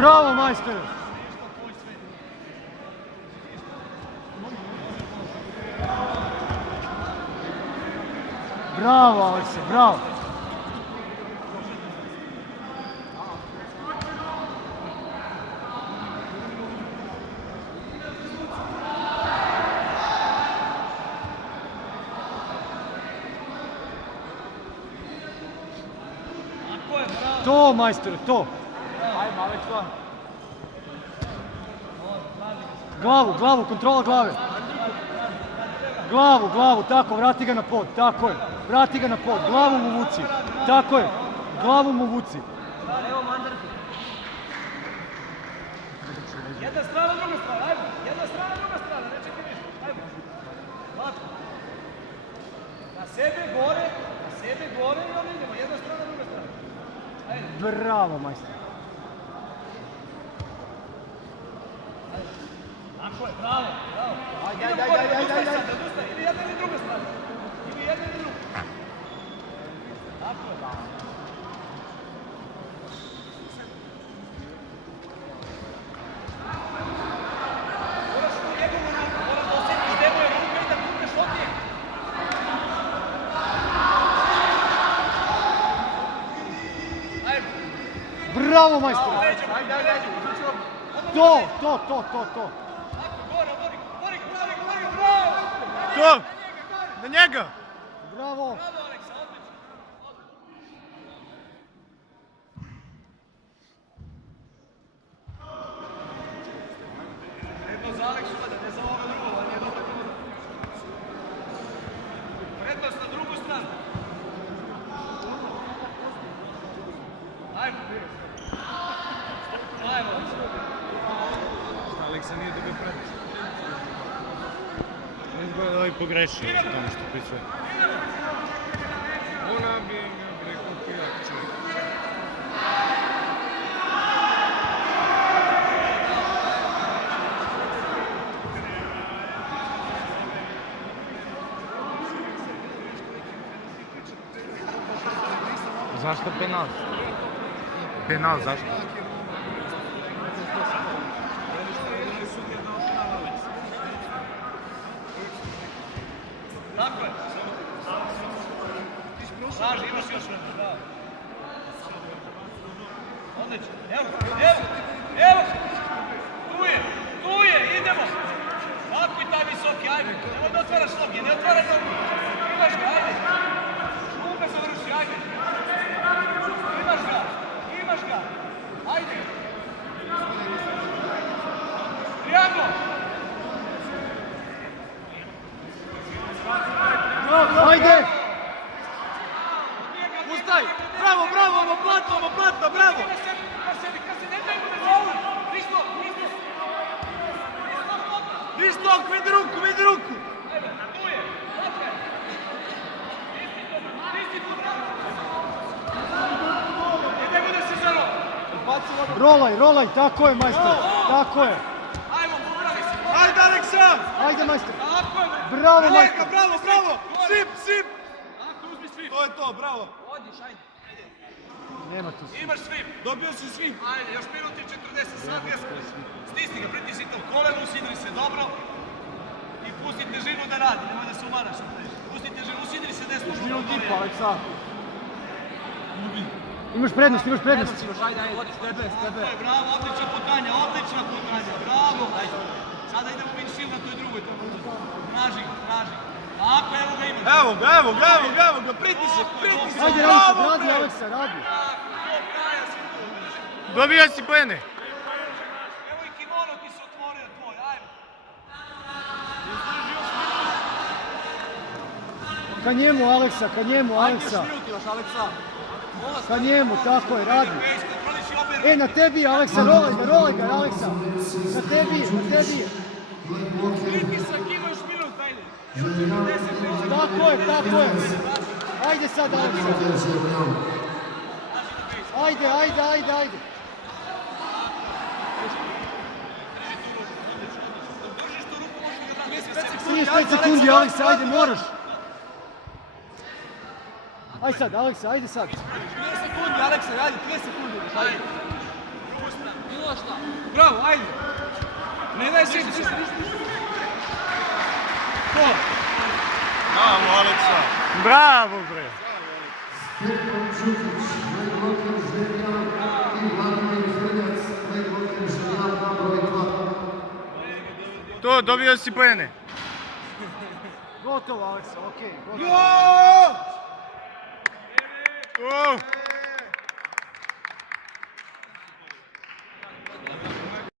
Bravo, majstore! Bravo, Aleksa, bravo! To, majstore, to! Ajmo, Aleksa. Glavu, kontrola glave. Glavu, tako, vrati ga na pod, tako je. Vrati ga na pod, glavu mu vuci. Tako je, glavu mu vuci. Evo mandarku. Jedna strana, druga strana, ajmo. Jedna strana, druga strana, ne čekaj više. Ajmo. Lako. Na sebe gore i onda idemo. Jedna strana, druga strana. Ajde. Bravo, majstore. Tako je, bravo. Ajde. Odustaj, ili jedna ili druga strana. Ili jedna ili druga. Tako je. Moraš u njegovu ruku, moraš da osjetiš gde mu je ruka i da kupneš od njega. Ajmo. Bravo, majstore. Ajde. To. Tako, gore, bravo! To! Na njega! Bravo! Bravo, Aleksa, odlično. Prednost za Aleksu, ne za ovo drugo, ali nije dobro kruda. Prednost na drugu stranu. Ajmo. Ajmo, Aleksa nije dobio prednost. Ne izgleda da ovaj pogrešio u tome što pisuje. Ona bi ga prekupila čovjek. Zašto penal? Penal, zašto? tako je. Slaži, imaš još vremena, bravo. Odlično, evo! Tu je, idemo! Lako i taj visoki, ajde. Nemoj da otvaraš noge, ne otvaraj noge. Imaš ga, ajde. Šuga završi, ajde. Imaš ga. Ajde. Trianglo. Ajde! Ustaj! Bravo, omoplatno, bravo! Vistok, vidi ruku! Rolaj, tako je, majstor, tako je. Ajde, Aleksa! Ajde, majstor. Tako je, bravo, majstor. Bravo! Svip! Tako, uzmi svip. To je to, bravo. Odiš, ajde. Nema tu svip. Imaš svip. Dobio si svip. Ajde, još minut i 40, sad je. Stisni ga, pritisnite u kolenu, usidri se dobro. I pusti težinu da radi, nemoj da se umaraš. Pusti težinu, usidri se desno. Minut i pa, Aleksa. Imaš prednost. Ajde, odiš, tebe. Bravo, odlična putanja, bravo. Sada idemo vinšil na toj drugoj. Traži. Tako, evo ga imaš. Evo ga, pritisak. Ajde, radi, Aleksa, radi. Dobija si poene. Evo i kimono ti se otvorio tvoj, ajmo. Ka njemu, Aleksa. Ka njemu, tako je, radi. Na tebi, Aleksa, rolaj ga, Aleksa. Na tebi. Pritisak imaš minut, ajde. Tako je. Ajde sad, Aleksa. Ajde. 35 sekundi, Aleksa, ajde, moraš. Ajde sad, Aleksa, ajde sad. 30 sekundi, Aleksa, ajde, 30 sekundi. Ajde. Bravo, ajde. Ne daj se. Ko? Bravo, Aleksa. Bravo, bre! Stefan Žukić, najbloker Želja i Vladimir Frljac, najbloker Želja na broj 2. To, dobio si poene. Gotovo, Aleksa, okej. Gotovo. Oh!